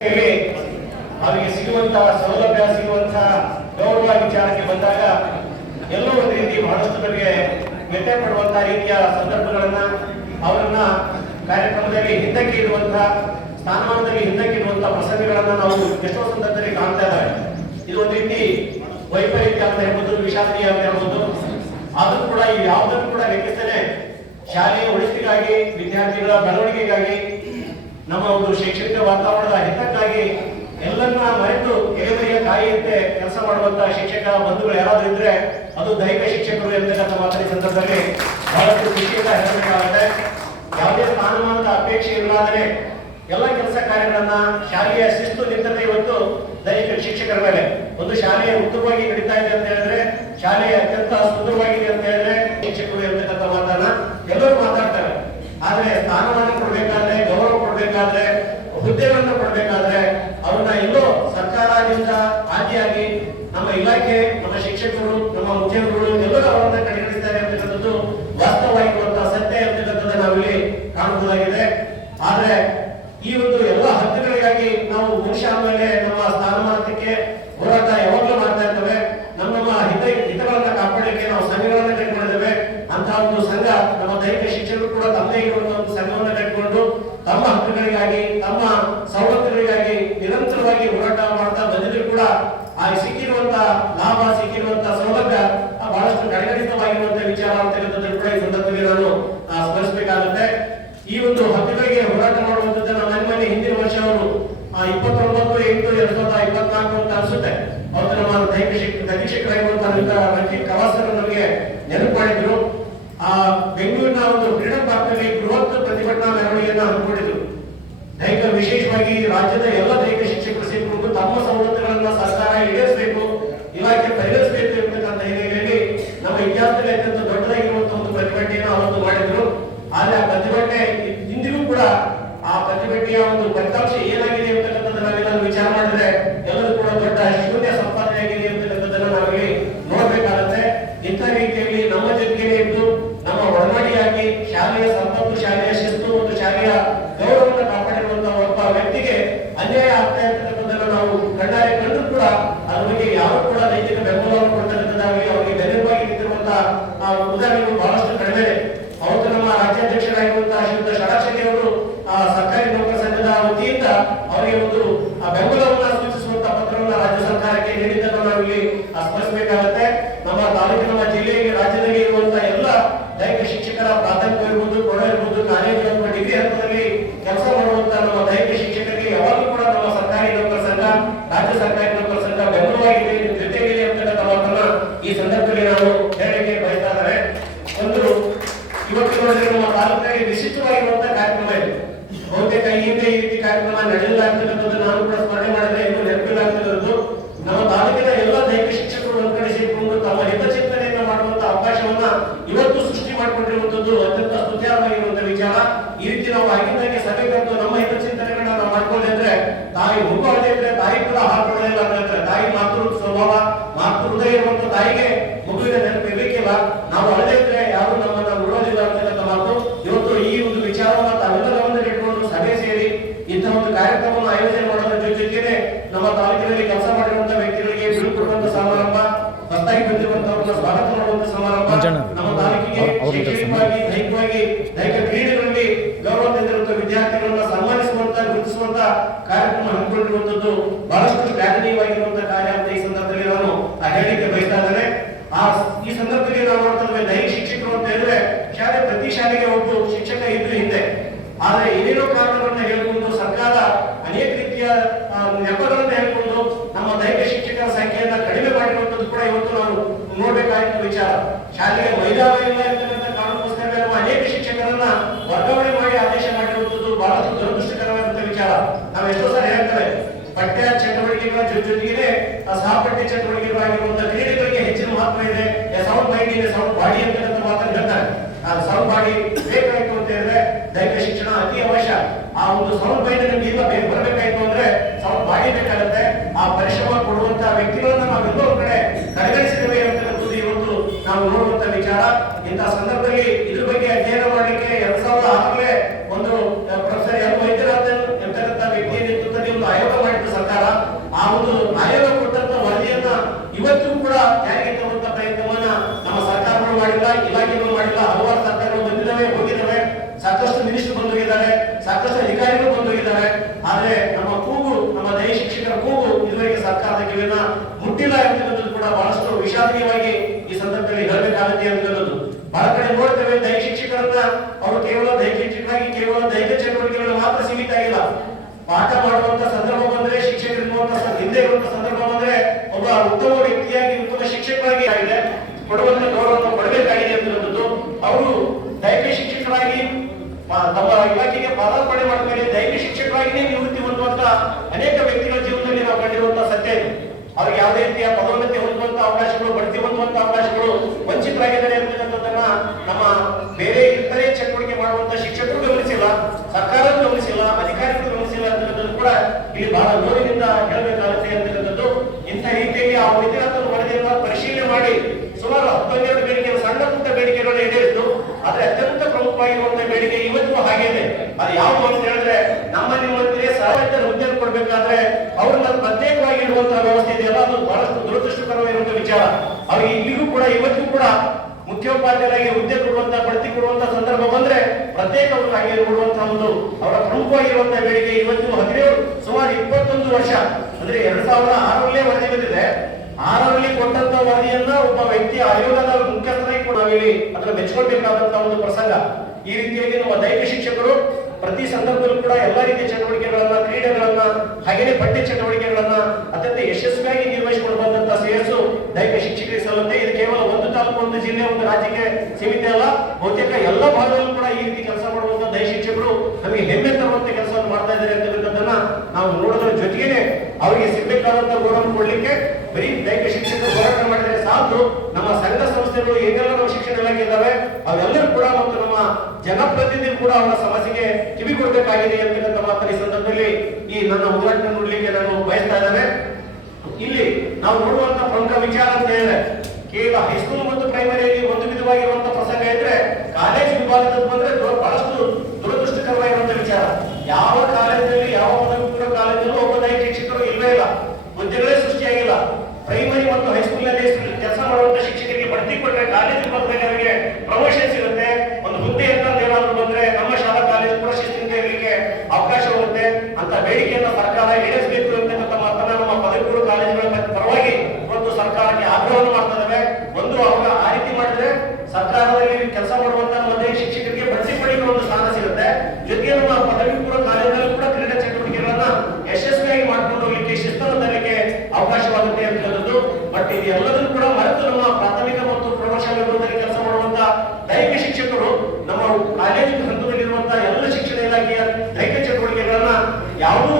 ಅವರಿಗೆ ಸಿಗುವಂತಹ ಸೌಲಭ್ಯ ಸಿಗುವಂತಹ ಗೌರವ ವಿಚಾರಕ್ಕೆ ಬಂದಾಗ ಎಲ್ಲೋ ಒಂದು ರೀತಿ ಬಹಳಷ್ಟು ಕಡೆಗೆ ವ್ಯತ್ಯಯ ಪಡುವಂತಹ ರೀತಿಯ ಸಂದರ್ಭಗಳನ್ನ ಅವರನ್ನ ಕಾರ್ಯಕ್ರಮದಲ್ಲಿ ಹಿಂದಕ್ಕೆ ಇಡುವಂತಹ ಸ್ಥಾನಮಾನದಲ್ಲಿ ಹಿಂದಕ್ಕೆ ಇಡುವಂತಹ ಪ್ರಸಂಗಗಳನ್ನ ನಾವು ಎಷ್ಟೋ ಸಂದರ್ಭದಲ್ಲಿ ಕಾಣ್ತಾ ಇದ್ದಾರೆ. ಇದು ಒಂದು ರೀತಿ ವೈಪರೀತ್ಯ ಅಂತ ಹೇಳ್ಬೋದು, ವಿಷಾದನೀಯ ಅಂತ ಹೇಳ್ಬೋದು. ಆದ್ರೂ ಕೂಡ ಈ ಯಾವುದನ್ನು ಕೂಡ ಲೆಕ್ಕಿಸದೆ ಶಾಲೆಯ ಉಳಿಸಿಗಾಗಿ, ವಿದ್ಯಾರ್ಥಿಗಳ ಬೆಳವಣಿಗೆಗಾಗಿ, ನಮ್ಮ ಒಂದು ಶೈಕ್ಷಣಿಕ ವಾತಾವರಣದ ಹಿತಕ್ಕಾಗಿ ಎಲ್ಲನ್ನ ಮರೆತು ಎಲೆಮರೆಯ ಕಾಯಿಯಂತೆ ಕೆಲಸ ಮಾಡುವಂತಹ ಶಿಕ್ಷಕ ಬಂಧುಗಳು ಯಾರಾದ್ರೂ ಇದ್ರೆ ಅದು ದೈಹಿಕ ಶಿಕ್ಷಕರು ಎಂತಕ್ಕಂಥ ಮಾತಿನ ಸಂದರ್ಭದಲ್ಲಿ ಬಹಳಷ್ಟು ಖುಷಿಯಿಂದ ಹೇಳಬೇಕಾಗುತ್ತೆ. ಯಾವುದೇ ಸ್ಥಾನಮಾನದ ಅಪೇಕ್ಷೆ ಇರಲಾದರೆ ಎಲ್ಲ ಕೆಲಸ ಕಾರ್ಯಗಳನ್ನ ಶಾಲೆಯ ಶಿಸ್ತು ನಿಂತತೆ ಇವತ್ತು ದೈಹಿಕ ಶಿಕ್ಷಕರ ಮೇಲೆ. ಒಂದು ಶಾಲೆಯ ಉತ್ತಮವಾಗಿ ನಡೀತಾ ಇದೆ ಅಂತ ಹೇಳಿದ್ರೆ, ಶಾಲೆಯ ಅತ್ಯಂತ ಸುಂದರವಾಗಿದೆ ಅಂತ ಹೇಳಿದ್ರೆ ಶಿಕ್ಷಕರು ಎಂತಕ್ಕಂಥ ಮಾತನ್ನ ಎಲ್ಲರೂ ಮಾತಾಡ್ತಾರೆ. ಆದ್ರೆ ಸ್ಥಾನಮಾನ ಕೊಡ್ಬೇಕಾದ್ರೆ, ಗೌರವ ಕೊಡ್ಬೇಕಾದ್ರೆ, ಹುದ್ದೆಗಳನ್ನು ಕೊಡ್ಬೇಕಾದ್ರೆ ಅವ್ರನ್ನ ಎಲ್ಲೋ ಸರ್ಕಾರದಿಂದ ಆದಿಯಾಗಿ ನಮ್ಮ ಇಲಾಖೆ, ನಮ್ಮ ಶಿಕ್ಷಕರು, ನಮ್ಮ ಮುಖ್ಯಮಂತ್ರಿಗಳು ಎಲ್ಲರೂ ಅವರನ್ನ ಕಡೆಗಣಿಸ್ತಾರೆ ಅಂತಕ್ಕಂಥದ್ದು ವಾಸ್ತವವಾಗಿರುವಂತಹ ಸತ್ಯ ಅಂತಕ್ಕಂಥದ್ದು ನಾವಿಲ್ಲಿ ಕಾಣಬಹುದಾಗಿದೆ. ಆದ್ರೆ ಈ ಒಂದು ಎಲ್ಲ ಹಕ್ಕುಗಳಿಗಾಗಿ ನಾವು ಮನುಷ್ಯ ಮೇಲೆ ನಮ್ಮ ಸ್ಥಾನಮಾನಕ್ಕೆ ಹೋರಾಟ ಯಾವಾಗಲೂ ಮಾಡ್ತಾ ಇರ್ತೇವೆ. ನಮ್ಮ ಹಿತಗಳನ್ನ ಕಾಪಾಡಲಿಕ್ಕೆ ನಾವು ಸಂಘಗಳನ್ನ ಕಟ್ಟಿಕೊಂಡಿದ್ದೇವೆ. ಅಂತಹ ಒಂದು ಸಂಘ ನಮ್ಮ ದೈಹಿಕ ಶಿಕ್ಷಕರು ಕೂಡ ತಮ್ಮದೇ ಇರುವಂತಹ ಒಂದು ಸಂಘವನ್ನ ಕಟ್ಟಿಕೊಂಡು ತಮ್ಮ ಹಕ್ಕುಗಳಿಗಾಗಿ, ತಮ್ಮ ಸವಲತ್ತುಗಳಿಗಾಗಿ ನಿರಂತರವಾಗಿ ಹೋರಾಟ ಮಾಡ್ತಾ ಬಂದಿದ್ರು ಕೂಡ ಆ ಸಿಕ್ಕಿರುವಂತಹ ಲಾಭ, ಸಿಕ್ಕಿರುವಂತಹ ಸೌಲಭ್ಯ ಬಹಳಷ್ಟು ಕಡೆಗಣಿತವಾಗಿರುವಂತಹ ವಿಚಾರ ಅಂತಕ್ಕಂಥದ್ದು ಕೂಡ ಈ ಸಂದರ್ಭದಲ್ಲಿ ನಾನು ಸ್ಮರಿಸಬೇಕಾಗುತ್ತೆ. ಈ ಒಂದು ಹಕ್ಕುಗಳಿಗೆ ಹೋರಾಟ ಮಾಡುವಂತದ್ದನ್ನ ನನ್ನ ಹಿಂದಿನ ವರ್ಷ ಅವರು 29/8/2024 ಅಂತ ಅನ್ಸುತ್ತೆ, ಅವತ್ತು ನಮ್ಮ ದೈಹಿಕ ಶಿಕ್ಷಕರಾಗಿರುವಂತಹ ರಂಜಿತ್ ಕವಾಸರ್ ನಮಗೆ ನೆನಪು ಮಾಡಿದ್ರು. ಆ ಬೆಂಗಳೂರಿನ ಒಂದು ಫ್ರೀಡಂ ಪಾರ್ಕ್ನಲ್ಲಿ ಬೃಹತ್ ಪ್ರತಿಭಟನಾ ಮೆರವಣಿಗೆಯನ್ನು ಹಮ್ಮಿಕೊಂಡಿದ್ರು. ದೈಹಿಕ ವಿಶೇಷವಾಗಿ ರಾಜ್ಯದ ಎಲ್ಲ ದೈಹಿಕ ಶಿಕ್ಷಕರು ಸೇರಿಕೊಂಡು ತಮ್ಮ ಸವಲತ್ತುಗಳನ್ನ ಸರ್ಕಾರ ಈಡೇರಿಸಬೇಕು, ಇಲಾಖೆ ಪರಿಗಣಿಸಬೇಕು ಎಂಬತಕ್ಕಂಥ ಹಿನ್ನೆಲೆಯಲ್ಲಿ ನಮ್ಮ ಇತಿಹಾಸದಲ್ಲಿ ಅತ್ಯಂತ ದೊಡ್ಡದಾಗಿರುವಂತಹ ಒಂದು ಪ್ರತಿಭಟನೆಯನ್ನು ಅವತ್ತು ಮಾಡಿದ್ರು. ಆದ್ರೆ ಆ ಪ್ರತಿಭಟನೆ ಇಂದಿಗೂ ಕೂಡ ಆ ಪ್ರತಿಭಟನೆಯ ಒಂದು ಫಲಿತಾಂಶ ಏನಾಗಿದೆ ಅಂತಕ್ಕಂಥದ್ದು ನಾವೆಲ್ಲ ವಿಚಾರ ಮಾಡಿದ್ರೆ ಎಲ್ಲರೂ ಕೂಡ ದೊಡ್ಡ ಶೂನ್ಯ ಸಂಪಾದನೆ ಆಗಿದೆ ಅಂತಕ್ಕಂಥದ್ದನ್ನ ನಾವಿಲ್ಲಿ ನೋಡ್ಬೇಕಾಗತ್ತೆ. ಇಂಥ ರೀತಿಯಲ್ಲಿ ನಮ್ಮ ಜೊತೆಗೆ ಇದ್ದು ನಮ್ಮ ಒಡನಾಡಿಯಾಗಿ ಶಾಲೆಯ ಸಂಪತ್ತು, ಶಾಲೆಯ ಶಿಸ್ತು ಮತ್ತು ಶಾಲೆಯ ಗೌರವವನ್ನು ಕಾಪಾಡಿರುವಂತಹ ಒಬ್ಬ ವ್ಯಕ್ತಿಗೆ ಅನ್ಯಾಯ ಆಗ್ತಾ ಇರ್ತಕ್ಕಂಥದ್ದನ್ನು ನಾವು ಕಣ್ಣಾರೆ ಕಂಡು ಕೂಡ ಅದ್ರ ಬಗ್ಗೆ ಯಾರು ಕೂಡ ನೈತಿಕ ಬೆಂಬಲವನ್ನು ಕೊಡ್ತಕ್ಕಂಥದ್ದಾಗಲಿ ಅವರಿಗೆ ಬೆನ್ನೆಲುಬಾಗಿ ನಿಂತಿರುವಂತಹ ಉದಾಹರಣೆಗಳು ಬಹಳಷ್ಟು ಕಡಿಮೆ. ಅವತ್ತು ನಮ್ಮ ರಾಜ್ಯಾಧ್ಯಕ್ಷರಾಗಿರುವಂತಹ ಶ್ರೀಯುತ ಷಡಕ್ಷರಿ ಅವರು ಸರ್ಕಾರಿ ನೌಕರ ಸಂಘದ ವತಿಯಿಂದ ಅವರಿಗೆ ಒಂದು ಬೆಂಬಲವನ್ನ ಸೂಚಿಸುವಂತಹ ಪತ್ರವನ್ನು ರಾಜ್ಯ ಸರ್ಕಾರಕ್ಕೆ ನೀಡಿದ್ದನ್ನು ನಾವಿಲ್ಲಿ ಸ್ಮರಿಸಬೇಕಾಗುತ್ತೆ. ನಮ್ಮ ತಾಲೂಕಿನ, ನಮ್ಮ ಜಿಲ್ಲೆಗೆ, ರಾಜ್ಯದಲ್ಲಿ ಇರುವಂತಹ ಎಲ್ಲ ದೈಹಿಕ ಶಿಕ್ಷಕರ ಪ್ರಾಥಮಿಕ ಇರ್ಬೋದು, ಪ್ರೌಢ ಇರ್ಬೋದು, ಕಾಲೇಜು ಅಥವಾ ಡಿಗ್ರಿ ಹಂತದಲ್ಲಿ ಕೆಲಸ ಮಾಡುವಂತಹ ನಮ್ಮ ದೈಹಿಕ ಶಿಕ್ಷಕರಿಗೆ ಯಾವಾಗಲೂ ಕೂಡ ನಮ್ಮ ಸರ್ಕಾರಿ ನೌಕರ ಸಂಘ, ರಾಜ್ಯ ಸರ್ಕಾರಿ ನೌಕರ ಸಂಘ ಬೆಂಬಲವಾಗಿದೆ, ಜೊತೆಗಿದೆ ಅಂತಕ್ಕಂಥ ಮಾತನ್ನ ಈ ಸಂದರ್ಭದಲ್ಲಿ ನಾವು ಹೇಳಲಿಕ್ಕೆ ಬಯಸ್ತಾ ಇದ್ದಾರೆ. ಒಂದು ಇವತ್ತು ನೋಡಿದ್ರೆ ನಮ್ಮ ತಾಲೂಕಿನಲ್ಲಿ ವಿಶಿಷ್ಟವಾಗಿರುವಂತಹ ಕಾರ್ಯಕ್ರಮ ಇದೆ. ಬಹುತೇಕ ಈ ಹಿಂದೆ ಈ ರೀತಿ ಕಾರ್ಯಕ್ರಮ ನಡೆಯಲ್ಲ ಅಂತಕ್ಕಂಥದ್ದು ನಾನು ಕೂಡ ಸ್ಮರಣೆ ಮಾಡಿದ್ರೆ ಇನ್ನೂ ನೆನಪಿಲ್ಲ ಅಂತಕ್ಕಂಥದ್ದು. ನಮ್ಮ ತಾಲೂಕಿನ ಎಲ್ಲ ದೈಹಿಕ ಶಿಕ್ಷಕರು ಒಂದ್ ಕಡೆ ಸೇರಿಕೊಂಡು ತಮ್ಮ ಹಿತಚಿಂತನೆಯನ್ನ ಮಾಡುವಂತಹ ಅವಕಾಶವನ್ನ ಇವತ್ತು ಸೃಷ್ಟಿ ಮಾಡಿಕೊಂಡಿರುವಂತದ್ದು ಅತ್ಯಂತ ಸ್ತುತ್ಯಾರ್ಹವಾಗಿರುವಂತಹ ವಿಚಾರ. ಈ ರೀತಿ ನಾವು ಆಗಿದ್ದಾಗೆ ಸಭೆಗಂತೂ ನಮ್ಮ ಹಿತಚಿಂತನೆಗಳನ್ನ ನಾವು ಮಾಡ್ಕೊಂಡಿದ್ರೆ ತಾಯಿ ಮುಖ ಅಳದಿದ್ರೆ ತಾಯಿ ಕೂಡ ಹಾಕೊಳ್ಳಿಲ್ಲ ಅಂತ ತಾಯಿ ಮಾತೃ ಸ್ವಭಾವ, ಮಾತೃ ಹೃದಯ ಇರುವಂತಹ ತಾಯಿಗೆ ಮಗುವಿನ ನೆನಪು ಇರ್ಲಿಕ್ಕಿಲ್ಲ. ನಾವು ಅಳದಿದ್ರೆ ಯಾರು ನಮ್ಮನ್ನ ನೋಡೋದಿಲ್ಲ ಅಂತಕ್ಕಂಥ ಮಾತು. ಇವತ್ತು ಈ ಒಂದು ವಿಚಾರವನ್ನ ತಾವೆಲ್ಲ ಗಮನದಲ್ಲಿ ಇಟ್ಕೊಂಡು ಸಭೆ ಸೇರಿ ಇಂತಹ ಒಂದು ಕಾರ್ಯಕ್ರಮವನ್ನು ಆಯೋಜನೆ ಮಾಡೋದ್ರ ಜೊತೆಗೆ ನಮ್ಮ ತಾಲೂಕಿನಲ್ಲಿ ಕೆಲಸ ಮಾಡಿರುವಂತಹ ವ್ಯಕ್ತಿಗಳಿಗೆ ಬೀಳ್ಕೊಡುವಂತಹ ಸಮಾರಂಭ, ಹೊಸದಾಗಿ ಬಂದಿರುವಂತಹವ್ರನ್ನ ಸ್ವಾಗತ ಮಾಡುವಂತಹ ಸಮಾರಂಭ, ನಮ್ಮ ತಾಲೂಕಿಗೆ ಶೈಕ್ಷಣಿಕವಾಗಿ, ದೈಹಿಕವಾಗಿ, ದೈಹಿಕ ಕ್ರೀಡೆಗಳಲ್ಲಿ ಗೌರವ ತಂದಿರುವಂತಹ ವಿದ್ಯಾರ್ಥಿಗಳನ್ನ ಸನ್ಮಾನಿಸುವಂತ, ಗುರುತಿಸುವಂತ ಕಾರ್ಯಕ್ರಮ ಹಮ್ಮಿಕೊಂಡಿರುವಂತದ್ದು ಬಹಳಷ್ಟು ಶ್ಲಾಘನೀಯವಾಗಿರುವಂತಹ ಕಾರ್ಯ ಅಂತ ಈ ಸಂದರ್ಭದಲ್ಲಿ ನಾನು ಹೇಳಲಿಕ್ಕೆ ಬಯಸ್ತಾ ಇದ್ದೇನೆ. ಈ ಸಂದರ್ಭದಲ್ಲಿ ನಾವು ನೋಡ್ತಾ ಇದ್ದೇವೆ ದೈಹಿಕ ಶಿಕ್ಷಕರು ಅಂತ ಹೇಳಿದ್ರೆ ಪ್ರತಿ ಶಾಲೆಗೆ ಒಬ್ಬ ಶಿಕ್ಷಕ ಇದ್ದು ಹಿಂದೆ. ಆದ್ರೆ ಏನೇನೋ ಕಾರಣಗಳನ್ನ ಹೇಳ್ಕೊಂಡು ಸರ್ಕಾರ ಅನೇಕ ರೀತಿಯ ನೆಪಗಳನ್ನ ಹೇಳ್ಕೊಂಡು ನಮ್ಮ ದೈಹಿಕ ಶಿಕ್ಷಕರ ಸಂಖ್ಯೆಯನ್ನ ಕಡಿಮೆ ಮಾಡಿರುವಂತದ್ದು ಕೂಡ ಇವತ್ತು ನಾವು ನೋಡ್ಬೇಕಾಗಿದ್ದ ವಿಚಾರ. ಶಾಲೆಗೆ ಮೈದಾನ ಇಲ್ಲ ಅಂತಕ್ಕಂಥ ಕಾರಣಕ್ಕೋಸ್ಕರ ನಮ್ಮ ಅನೇಕ ಶಿಕ್ಷಕರನ್ನ ವರ್ಗಾವಣೆ ಮಾಡಿ ಆದೇಶ ಮಾಡಿರುವಂತದ್ದು ಬಹಳಷ್ಟು ದುರದೃಷ್ಟಕರವಾದಂತಹ ವಿಚಾರ. ನಾವು ಎಷ್ಟೋ ಸಾರಿ ಹೇಳ್ತೇವೆ, ಪಠ್ಯ ಚಟುವಟಿಕೆಗಳ ಜೊತೆಗೆ ಸಹಪಠ್ಯ ಚಟುವಟಿಕೆಗಳಾಗಿರುವಂತಹ ಕ್ರೀಡೆಗಳಿಗೆ ಹೆಚ್ಚಿನ ಮಹತ್ವ ಇದೆ. ಸೌಂಡ್ ಮೈಂಡ್ ಇದೆ, ಸೌಂಡ್ ಬಾಡಿ ಅಂತಕ್ಕಂಥ ಮಾತನ್ನು ಹೇಳ್ತಾರೆ. ಸೌಂಡ್ ಬಾಡಿ ಬೇಕಾಯ್ತು ಅಂತ ಹೇಳಿದ್ರೆ ದೈಹಿಕ ಶಿಕ್ಷಣ ಅತಿ ಅವಶ್ಯ. ಆ ಒಂದು ಸೌಂಡ್ ಮೈಂಡ್ ನಮ್ಗೆ ಬರಬೇಕಾಯ್ತು ಅಂದ್ರೆ ಸೌಂಡ್ ಬಾಡಿ ಬೇಕಾಗುತ್ತೆ. ಆ ಪರಿಶ್ರಮ ಕೊಡುವಂತಹ ವ್ಯಕ್ತಿಗಳನ್ನ ನಾವೆಲ್ಲೋ ಒಂದು ಕಡೆ ಕಡೆಗಣಿಸಿದ್ದೇವೆ ಅಂತಕ್ಕಂಥದ್ದು ಇವತ್ತು ನಾವು ನೋಡುವಂತ ವಿಚಾರ. ಇಂತಹ ಸಂದರ್ಭದಲ್ಲಿ ಇದ್ರ ಬಗ್ಗೆ ಅಧ್ಯಯನ ಮಾಡಲಿಕ್ಕೆ 2006 ಒಂದು ಪ್ರೊಫೆಸರ್ ಎಲ್ ವೈದ್ಯನಾಥನ್ ಎಂತಕ್ಕಂಥ ವ್ಯಕ್ತಿಯ ನೇತೃತ್ವದಲ್ಲಿ ಒಂದು ಆಯೋಗ ನಮ್ಮ ಕೂಗು, ನಮ್ಮ ದೈಹಿಕ ಶಿಕ್ಷಕರ ಕೂಗು ಇದುವರೆಗೆ ಸರ್ಕಾರದ ಕಿವಿಯನ್ನ ಮುಟ್ಟಿಲ್ಲ ಎಂಬುದು ಕೂಡ ಬಹಳಷ್ಟು ವಿಷಾದನೀಯವಾಗಿ ಈ ಸಂದರ್ಭದಲ್ಲಿ ಹೇಳಬೇಕಾಗುತ್ತೆ ಅಂತಕ್ಕಂಥದ್ದು. ಬಹಳ ಕಡೆ ನೋಡ್ತೇವೆ ದೈಹಿಕ ಶಿಕ್ಷಕರನ್ನ ಅವರು ಕೇವಲ ದೈಹಿಕ ಶಿಕ್ಷಕರಾಗಿ ಕೇವಲ ದೈಹಿಕ ಚಟುವಟಿಕೆಗಳು ಮಾತ್ರ ಸೀಮಿತ ಆಗಿಲ್ಲ. ಪಾಠ ಮಾಡುವಂತ ಸಂದರ್ಭ ಬಂದ್ರೆ, ಶಿಕ್ಷಕರಿರುವಂತ ಹಿಂದೆ ಇರುವಂತ ಸಂದರ್ಭ ಬಂದ್ರೆ ಒಬ್ಬ ಉತ್ತಮ ವ್ಯಕ್ತಿಯಾಗಿ, ಉತ್ತಮ ಶಿಕ್ಷಕರಾಗಿ ಆಗಿದೆ ಕೊಡುವಂತ ಗೌರವವನ್ನು ಕೊಡಬೇಕಾಗಿದೆ ಅಂತಕ್ಕಂಥದ್ದು. ಅವರು ದೈಹಿಕ ಶಿಕ್ಷಕರಾಗಿ ತಮ್ಮ ಇಲಾಖೆಗೆ ಪದಾರ್ಪಣೆ ಮಾಡಿದ ದೈಹಿಕ ಶಿಕ್ಷಕರಾಗಿಯೇ ನಿವೃತ್ತಿ ಹೊಂದುವಂತ ಅನೇಕ ವ್ಯಕ್ತಿಗಳ ಜೀವನದಲ್ಲಿ ನಾವು ಕಂಡಿರುವಂತಹ ಸತ್ಯ ಇದೆ. ಅವ್ರಿಗೆ ಯಾವುದೇ ರೀತಿಯ ಪದೋನ್ನತಿ ಹೊಂದುವಂತ ಅವಕಾಶಗಳು, ಬಡ್ತಿ ಹೊಂದುವಂತ ಅವಕಾಶಗಳು ವಂಚಿತರಾಗಿದ್ದಾರೆ ಅಂತಕ್ಕಂಥದ್ದನ್ನ ನಮ್ಮ ಬೇರೆ ಇತರೆ ಚಟುವಟಿಕೆ ಮಾಡುವಂತ ಶಿಕ್ಷಕರು ಗಮನಿಸಿಲ್ಲ, ಸರ್ಕಾರ ಗಮನಿಸಿಲ್ಲ, ಅಧಿಕಾರಿಗಳು ಗಮನಿಸಿಲ್ಲ ಅಂತಕ್ಕಂಥದ್ದು ಕೂಡ ಇಲ್ಲಿ ಬಹಳ ನೋವಿನಿಂದ ಹೇಳಬೇಕಾಗುತ್ತೆ ಅಂತಕ್ಕಂಥದ್ದು. ಇಂಥ ರೀತಿಯಲ್ಲಿ ಆ ವಿದ್ಯಾರ್ಥಿಗಳ ವರದಿಯನ್ನು ಪರಿಶೀಲನೆ ಮಾಡಿ ಸುಮಾರು 12 ಬೇಡಿಕೆಗಳು, ಸಣ್ಣ ಪುಟ್ಟ ಬೇಡಿಕೆಗಳನ್ನು ಈಡೇರಿಸಿತು. ಆದ್ರೆ ಅತ್ಯಂತ ಪ್ರಮುಖವಾಗಿರುವಂತಹ ಬೇಡಿಕೆ ಇವತ್ತು ಹಾಗೆ ಇದೆ. ಅದು ಯಾವುದು ಅಂತ ಹೇಳಿದ್ರೆ, ನಮ್ಮ ನಿಮ್ಮಂತೆಯೇ ಸಹಾಯಕರ ಹುದ್ದೆ ಕೊಡ್ಬೇಕಾದ್ರೆ ಅವ್ರನ್ನ ಪ್ರತ್ಯೇಕವಾಗಿ ಇರುವಂತಹ ವ್ಯವಸ್ಥೆ ಇದೆಯಲ್ಲ, ಅದು ಬಹಳಷ್ಟು ದುರದೃಷ್ಟಕರವಾಗಿರುವಂತಹ ವಿಚಾರ. ಅವ್ರಿಗೆ ಇಲ್ಲಿಗೂ ಕೂಡ ಇವತ್ತು ಕೂಡ ಮುಖ್ಯೋಪಾಧ್ಯಾಯರಾಗಿ ಹುದ್ದೆ ಕೊಡುವಂತಹ, ಬಡ್ತಿ ಕೊಡುವಂತಹ ಸಂದರ್ಭ ಬಂದ್ರೆ ಪ್ರತ್ಯೇಕವಾಗಿ ಕೊಡುವಂತಹ ಒಂದು ಅವರ ಪ್ರಮುಖವಾಗಿರುವಂತಹ ಬೇಡಿಕೆ ಇವತ್ತು 17 ಸುಮಾರು 21 ವರ್ಷ ಅಂದ್ರೆ 2006ರಲ್ಲೇ ವರದಿ ಬಂದಿದೆ. 6ರಲ್ಲಿ ಕೊಟ್ಟಂತ ವರದಿಯನ್ನ ಒಬ್ಬ ವ್ಯಕ್ತಿ ಆಯೋಗದ ಮುಖ್ಯಸ್ಥರಾಗಿ ಕೂಡ ನಾವಿಲ್ಲಿ ಅದನ್ನ ಮೆಚ್ಕೊಳ್ಬೇಕಾದಂತಹ ಒಂದು ಪ್ರಸಂಗ. ಈ ರೀತಿಯಾಗಿ ನಮ್ಮ ದೈಹಿಕ ಶಿಕ್ಷಕರು ಪ್ರತಿ ಸಂದರ್ಭದಲ್ಲೂ ಕೂಡ ಎಲ್ಲಾ ರೀತಿಯ ಚಟುವಟಿಕೆಗಳನ್ನ, ಕ್ರೀಡೆಗಳನ್ನ, ಹಾಗೆಯೇ ಪಠ್ಯ ಚಟುವಟಿಕೆಗಳನ್ನ ಅತ್ಯಂತ ಯಶಸ್ವಿಯಾಗಿ ನಿರ್ವಹಿಸಿಕೊಂಡು ಬಂದಂತಹ ಶ್ರೇಯಸ್ಸು ದೈಹಿಕ ಶಿಕ್ಷಕರಿಗೆ ಸಲ್ಲುತ್ತೆ. ಇದು ಕೇವಲ ಒಂದು ತಾಲೂಕು, ಒಂದು ಜಿಲ್ಲೆ, ಒಂದು ರಾಜ್ಯಕ್ಕೆ ಸೀಮಿತ ಅಲ್ಲ. ಬಹುತೇಕ ಎಲ್ಲ ಭಾಗದಲ್ಲೂ ಕೂಡ ಈ ರೀತಿ ಕೆಲಸ ಮಾಡುವಂತಹ ದೈಹಿಕ ಶಿಕ್ಷಕರು ನಮಗೆ ಹೆಮ್ಮೆ ತರುವಂತ ಕೆಲಸವನ್ನು ಮಾಡ್ತಾ ಇದ್ದಾರೆ ಅಂತಕ್ಕಂಥದ್ದನ್ನ ನಾವು ನೋಡೋದ್ರ ಜೊತೆಗೇನೆ ಅವರಿಗೆ ಸಿಗಬೇಕಾದಂತಹ ಗೌರವ ಕೊಡ್ಲಿಕ್ಕೆ ಬರೀ ದೈಹಿಕ ಶಿಕ್ಷಕರು ಹೋರಾಟ ಮಾಡಿದರೆ ಸಾಕು. ನಮ್ಮ ಸಂಘ ಸಂಸ್ಥೆಗಳು ಏನೆಲ್ಲ ನಮ್ಮ ಶಿಕ್ಷಣ ಇಲಾಖೆ ಇದ್ದಾವೆ ಅವೆಲ್ಲರೂ ಕೂಡ ಮತ್ತು ನಮ್ಮ ಜನಪ್ರತಿನಿಧಿಗಳು ಕೂಡ ಅವರ ಸಮಸ್ಯೆಗೆ ಕಿವಿ ಕೊಡಬೇಕಾಗಿದೆ ಅಂತಕ್ಕಂಥ ಮಾತನ್ನ ಈ ಸಂದರ್ಭದಲ್ಲಿ ಈ ನನ್ನ ಉದ್ಘಾಟನೆ ನೋಡ್ಲಿಕ್ಕೆ ನಾನು ಬಯಸ್ತಾ ಇದ್ದೇನೆ. ಇಲ್ಲಿ ನಾವು ನೋಡುವಂತ ಪ್ರಮುಖ ವಿಚಾರ ಅಂತ ಹೇಳಿದ್ರೆ, ಕೇವಲ ಹೈಸ್ಕೂಲ್ ಮತ್ತು ಪ್ರೈಮರಿಯಲ್ಲಿ ಒಂದು ವಿಧವಾಗಿರುವಂತಹ ಪ್ರಸಂಗ ಇದ್ರೆ, ಕಾಲೇಜ್ ವಿಭಾಗದಲ್ಲಿ ಬಂದ್ರೆ ಬಹಳಷ್ಟು ದುರದೃಷ್ಟಕರವಾಗಿರುವಂತಹ ವಿಚಾರ. ಯಾವ ಕಾಲೇಜಿನಲ್ಲಿ, ಯಾವ ಪದವಿ ಪೂರ್ವ ಕಾಲೇಜಲ್ಲೂ ಒಬ್ಬ ದೈಹಿಕ ಶಿಕ್ಷಕರು ಇಲ್ಲವೇ ಇಲ್ಲ, ಹುದ್ದೆಗಳೇ ಸೃಷ್ಟಿಯಾಗಿಲ್ಲ. ಪ್ರೈಮರಿ ಮತ್ತು ಹೈಸ್ಕೂಲ್ ನಲ್ಲಿ ಕೆಲಸ ಮಾಡುವಂತ ಶಿಕ್ಷಕರಿಗೆ ಬಡ್ತಿ ಕೊಟ್ಟರೆ ಕಾಲೇಜ್ ವಿಭಾಗದಲ್ಲಿ ಅವರಿಗೆ ಪ್ರಮೋಷನ್ ಸಿಗುತ್ತೆ. ಒಂದು ಹುದ್ದೆ ಅಂತ ಏನಾದ್ರು ಬಂದ್ರೆ ನಮ್ಮ ಶಾಲಾ ಕಾಲೇಜು ಕೂಡ ಶಿಸ್ತಿನಿಂದ ಇರಲಿಕ್ಕೆ ಅವಕಾಶ ಹೋಗುತ್ತೆ ಅಂತ ಬೇಡಿಕೆಯನ್ನು ಸರ್ಕಾರ ಈಡೇರಿಸಬೇಕು ಅಂತಕ್ಕಂಥ ಮಾತನ್ನ ನಮ್ಮ ಪದವಿ ಪೂರ್ವ ಕಾಲೇಜುಗಳ ಪರವಾಗಿ ಇವತ್ತು ಸರ್ಕಾರಕ್ಕೆ ಆಗ್ರಹವನ್ನು ಮಾಡ್ತಾ ಇದ್ದಾವೆ. ಒಂದು ಅವಾಗ ಆ ರೀತಿ ಮಾಡಿದ್ರೆ ಸರ್ಕಾರದಲ್ಲಿ ಕೆಲಸ ಮಾಡುವಂತ ನಮ್ಮ ಶಿಕ್ಷಕರಿಗೆ ಬಡ್ತಿ ಪಡೆಯುವ ಒಂದು ಸ್ಥಾನ ಸಿಗುತ್ತೆ. ಜೊತೆಗೆ ನಮ್ಮ ಪದವಿ ಪೂರ್ವ ಕಾಲೇಜಿನಲ್ಲಿ ಕೂಡ ಕ್ರೀಡಾ ಚಟುವಟಿಕೆಗಳನ್ನ ಯಶಸ್ವಿಯಾಗಿ ಮಾಡ್ಕೊಂಡು ಹೋಗ್ಲಿಕ್ಕೆ, ಶಿಸ್ತನ್ನು ತರಲಿಕ್ಕೆ ಅವಕಾಶವಾಗುತ್ತೆ ಅಂತಕ್ಕಂಥದ್ದು. ಬಟ್ ಇದು ಎಲ್ಲದನ್ನು ಕೂಡ ಮರೆತು ನಮ್ಮ ಪ್ರಾಥಮಿಕ ಮತ್ತು ಪ್ರೌಢಶಾಲೆ ಹಂತದಲ್ಲಿ ಕೆಲಸ ಮಾಡುವಂತ ದೈಹಿಕ ಶಿಕ್ಷಕರು ನಮ್ಮ ಕಾಲೇಜು ಹಂತದಲ್ಲಿರುವಂತಹ ಎಲ್ಲ ಶಿಕ್ಷಣ ಇಲಾಖೆಯ ದೈಹಿಕ ಚಟುವಟಿಕೆಗಳನ್ನ ಯಾವುದೂ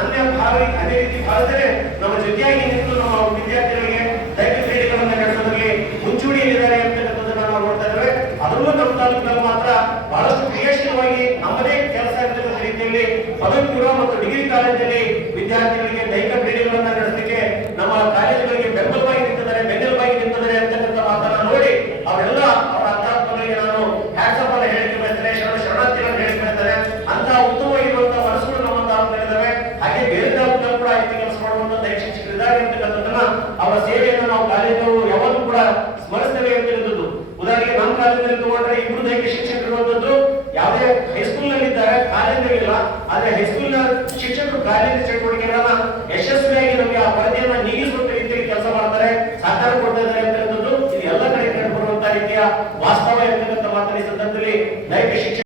ಅದೇ ರೀತಿ ಭಾರತದಲ್ಲಿ ನಮ್ಮ ಜೊತೆಯಾಗಿ ನಿಂತು ನಮ್ಮ ವಿದ್ಯಾರ್ಥಿಗಳಿಗೆ ದೈಹಿಕ ಕ್ರೀಡೆಗಳನ್ನ ನಡೆಸೋದ್ರಲ್ಲಿ ಮುಂಚೂಣಿಯಲ್ಲಿದ್ದಾರೆ ಅಂತಕ್ಕಂಥದ್ದನ್ನ ನಾವು ನೋಡ್ತಾ ಇದ್ದೇವೆ. ಅದರಲ್ಲೂ ನಮ್ಮ ತಾಲೂಕಿನಲ್ಲಿ ಮಾತ್ರ ಬಹಳಷ್ಟು ಕ್ರಿಯಾಶೀಲವಾಗಿ ನಮ್ಮದೇ ಕೆಲಸ ಇರ್ತಕ್ಕಂಥ ರೀತಿಯಲ್ಲಿ ಪದವಿ ಪೂರ್ವ ಮತ್ತು ಡಿಗ್ರಿ ಕಾಲೇಜಲ್ಲಿ ವಿದ್ಯಾರ್ಥಿಗಳಿಗೆ ದೈಹಿಕ ಕ್ರೀಡೆಗಳನ್ನ ನಡೆಸಲಿಕ್ಕೆ ನಮ್ಮ ಕಾಲೇಜುಗಳಿಗೆ ಬೆಂಬಲವಾಗಿ ನಿಂತಿದ್ದಾರೆ, ಬೆನ್ನೆಲುಬಾಗಿ ನಿಂತಿದ್ದಾರೆ ಅಂತಕ್ಕಂಥ ಮಾತನ್ನ ನೋಡಿ ಅವರೆಲ್ಲ ಅವರ ಅಧ್ಯಾಪಕರಿಗೆ ನಾನು ಹ್ಯಾಟ್ಸಪ್ ಅನ್ನು ಹೇಳಿಕೆ ಬಯಸ್ತೇನೆ, ಶರಣಾರ್ಥಿಗಳನ್ನು ಹೇಳಿಕೆ ಬಯಸ್ತೇನೆ. ಅಂತ ಉತ್ತಮವಾಗಿರುವಂತಹ ಮನಸ್ಸುಗಳು ನಮ್ಮ ತಾಲೂಕಿನಲ್ಲಿದ್ದಾವೆ. ಹಾಗೆ ಬೇರೆ ತಾಲೂಕಿನಲ್ಲಿ ಕೂಡ ಐತಿ ಕೆಲಸ ಮಾಡುವಂತಹ ದೈಹಿಕ ಶಿಕ್ಷಕರು ಇದ್ದಾರೆ ಅಂತಕ್ಕಂಥದ್ದನ್ನ, ಅವರ ಸೇವೆಯನ್ನು ನಾವು ಕಾಲೇಜು ಯಾವಾಗಲೂ ಕೂಡ ಸ್ಮರಿಸ್ತೇವೆ ಅಂತಕ್ಕಂಥದ್ದು. ಉದಾಹರಣೆಗೆ ನಮ್ಮ ಕಾಲೇಜಿನಲ್ಲಿ ತಗೊಂಡ್ರೆ 2 ದೈಹಿಕ ಶಿಕ್ಷಕರು ಇರುವಂತದ್ದು ಯಾವುದೇ ಹೈಸ್ಕೂಲ್ ನಲ್ಲಿ ಇದ್ದಾರೆ, ಕಾಲೇಜಿನಲ್ಲಿ ಇಲ್ಲ. ಆದ್ರೆ ಹೈಸ್ಕೂಲ್ ನ ಶಿಕ್ಷಕರು ಕಾಲೇಜು ಚಟುವಟಿಕೆಗಳನ್ನ ಯಶಸ್ವಿಯಾಗಿ ನಮಗೆ ಆ ವರದಿಯನ್ನ ನೀಗಿಸುವಂತ ರೀತಿಯಲ್ಲಿ ಕೆಲಸ ಮಾಡ್ತಾರೆ, ಸಹಕಾರ ಕೊಡ್ತಾ ಇದ್ದಾರೆ ಅಂತಕ್ಕಂಥದ್ದು ಇದು ಎಲ್ಲ ಕಡೆ ಕಂಡು ಬರುವಂತಹ ರೀತಿಯ ವಾಸ್ತವ ಇರ್ತಕ್ಕಂಥ ಮಾತನ್ನ ಈ ಸಂದರ್ಭದಲ್ಲಿ ದೈಹಿಕ ಶಿಕ್ಷಕ